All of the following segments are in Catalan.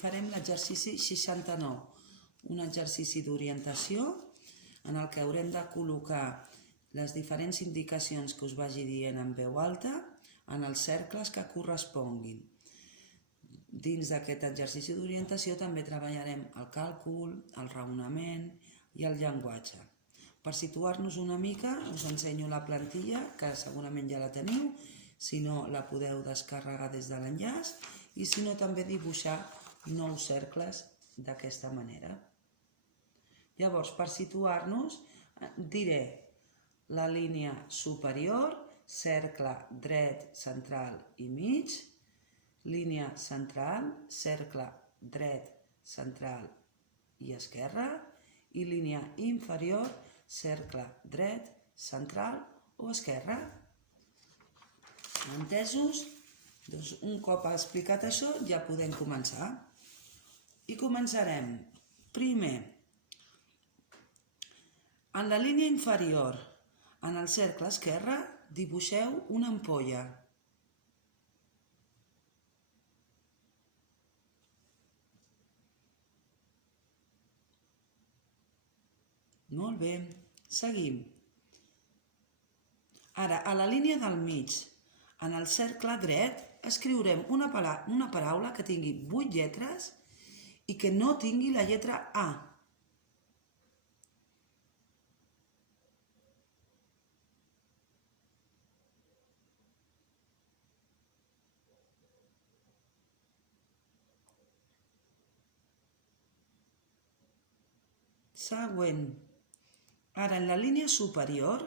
farem l'exercici 69, un exercici d'orientació en el que haurem de col·locar les diferents indicacions que us vagi dient en veu alta en els cercles que corresponguin. Dins d'aquest exercici d'orientació també treballarem el càlcul, el raonament i el llenguatge. Per situar-nos una mica us ensenyo la plantilla, que segurament ja la teniu, si no la podeu descarregar des de l'enllaç i si no també dibuixar nous cercles d'aquesta manera. Llavors, per situar-nos, diré la línia superior, cercle dret, central i mig, línia central, cercle dret, central i esquerra, i línia inferior, cercle dret, central o esquerra. Entesos? Doncs un cop explicat això ja podem començar. I començarem. Primer, en la línia inferior, en el cercle esquerre, dibuixeu una ampolla. Molt bé, seguim. Ara, a la línia del mig, en el cercle dret, escriurem una paraula que tingui 8 lletres i que no tingui la lletra A. Següent. Ara, en la línia superior,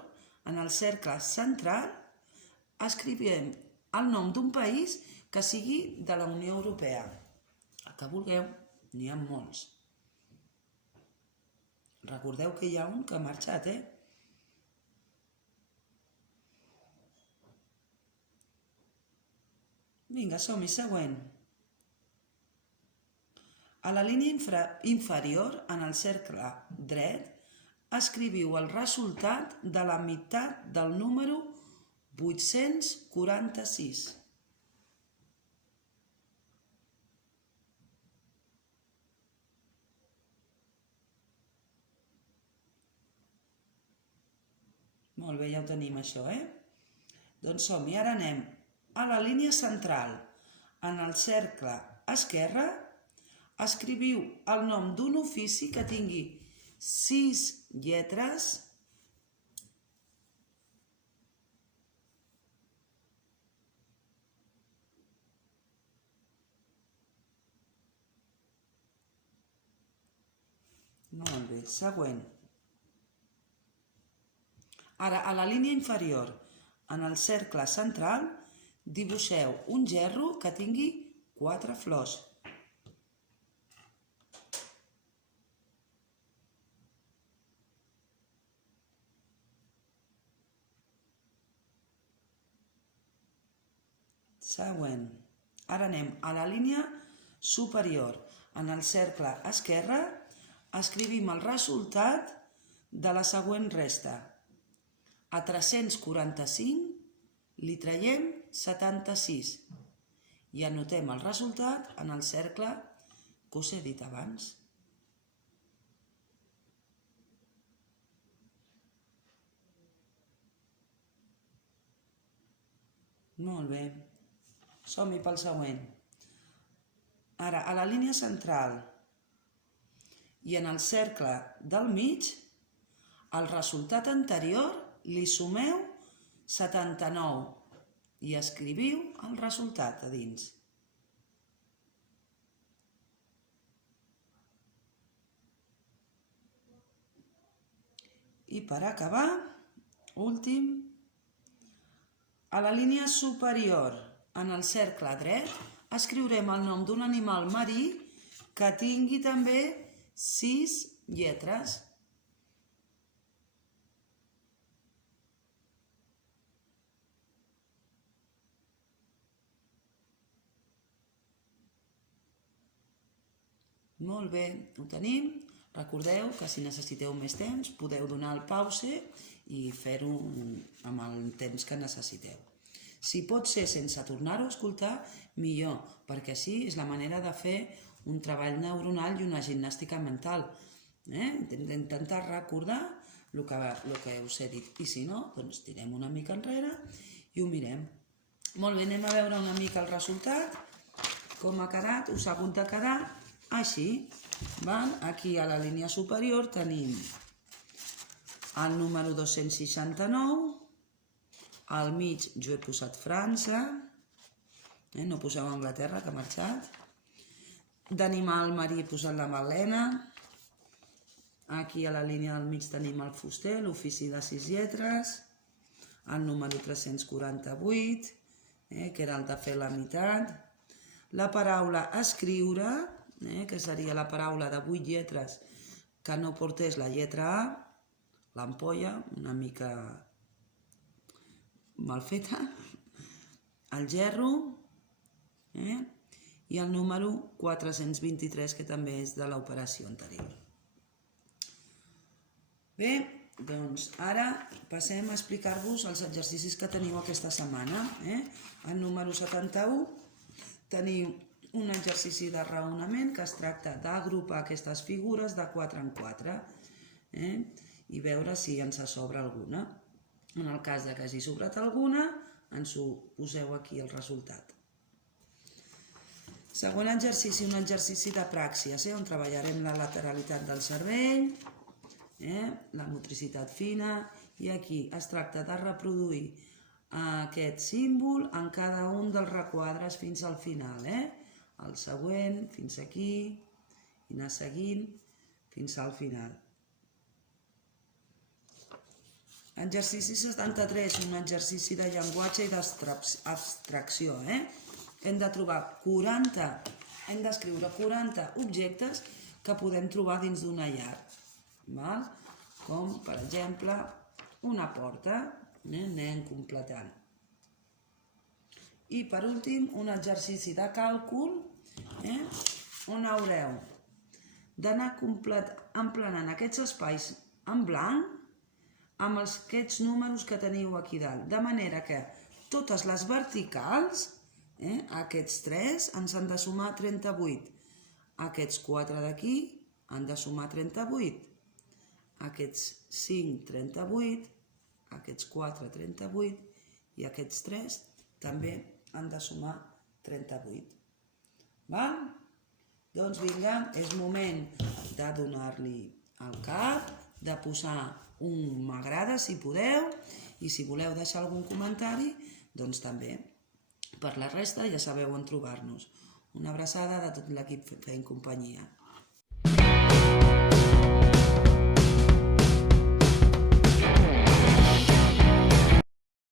en el cercle central, escrivim el nom d'un país que sigui de la Unió Europea. El que vulgueu, n'hi ha molts. Recordeu que hi ha un que ha marxat, Vinga, som-hi, següent. A la línia inferior, en el cercle dret, escriviu el resultat de la meitat del número 846. Molt bé, ja ho tenim això, Doncs som-hi, ara anem a la línia central. En el cercle esquerre, escriviu el nom d'un ofici que tingui 6 lletres Molt bé, següent. Ara, a la línia inferior, en el cercle central, dibuixeu un gerro que tingui 4 flors. Següent. Ara anem a la línia superior. En el cercle esquerre escrivim el resultat de la següent resta. A 345 li traiem 76 i anotem el resultat en el cercle que us he dit abans. Molt bé. Som-hi pel següent. Ara, a la línia central i en el cercle del mig, al resultat anterior li sumeu 79 i escriviu el resultat a dins. I per acabar, últim, a la línia superior, en el cercle dret, escriurem el nom d'un animal marí que tingui també 6 lletres. Molt bé, ho tenim. Recordeu que si necessiteu més temps podeu donar el pause i fer-ho amb el temps que necessiteu. Si pot ser sense tornar-ho a escoltar, millor, perquè així és la manera de fer un treball neuronal i una gimnàstica mental. Intentar recordar el que us he dit. I si no, doncs tirem una mica enrere i ho mirem. Molt bé, anem a veure una mica el resultat, com ha quedat. Us ha hagut de quedar així. Aquí a la línia superior tenim el número 269, al mig jo he posat França, no poseu Anglaterra, que ha marxat. D'animal marí he posat la Malena. Aquí a la línia del mig tenim el fuster, l'ofici de 6 lletres, el número 348, que era el de fer la meitat. La paraula escriure, que seria la paraula de 8 lletres que no portés la lletra A, l'ampolla, una mica mal feta, el gerro, i el número 423, que també és de l'operació anterior. Bé, doncs ara passem a explicar-vos els exercicis que teniu aquesta setmana. Al número 71 teniu un exercici de raonament que es tracta d'agrupar aquestes figures de 4 en 4 i veure si ens sobra alguna. En el cas que hagi sobrat alguna, ens ho poseu aquí el resultat. Següent exercici, un exercici de pràxies, on treballarem la lateralitat del cervell, la motricitat fina, i aquí es tracta de reproduir aquest símbol en cada un dels requadres fins al final. El següent, fins aquí, i anar seguint fins al final. Exercici 73, un exercici de llenguatge i d'abstracció. Hem d'escriure 40 objectes que podem trobar dins d'una llar. Com, per exemple, una porta. Anem completant. I per últim, un exercici de càlcul on haureu d'anar emplenant aquests espais en blanc amb aquests números que teniu aquí dalt. De manera que totes les verticals, aquests 3, ens han de sumar 38. Aquests 4 d'aquí han de sumar 38. Aquests 5, 38. Aquests 4, 38. I aquests 3 també han de sumar 38. Doncs vinga, és moment de donar-li al cap, de posar un m'agrada si podeu, i si voleu deixar algun comentari, doncs també. Per la resta ja sabeu on trobar-nos. Una abraçada de tot l'equip fent companyia.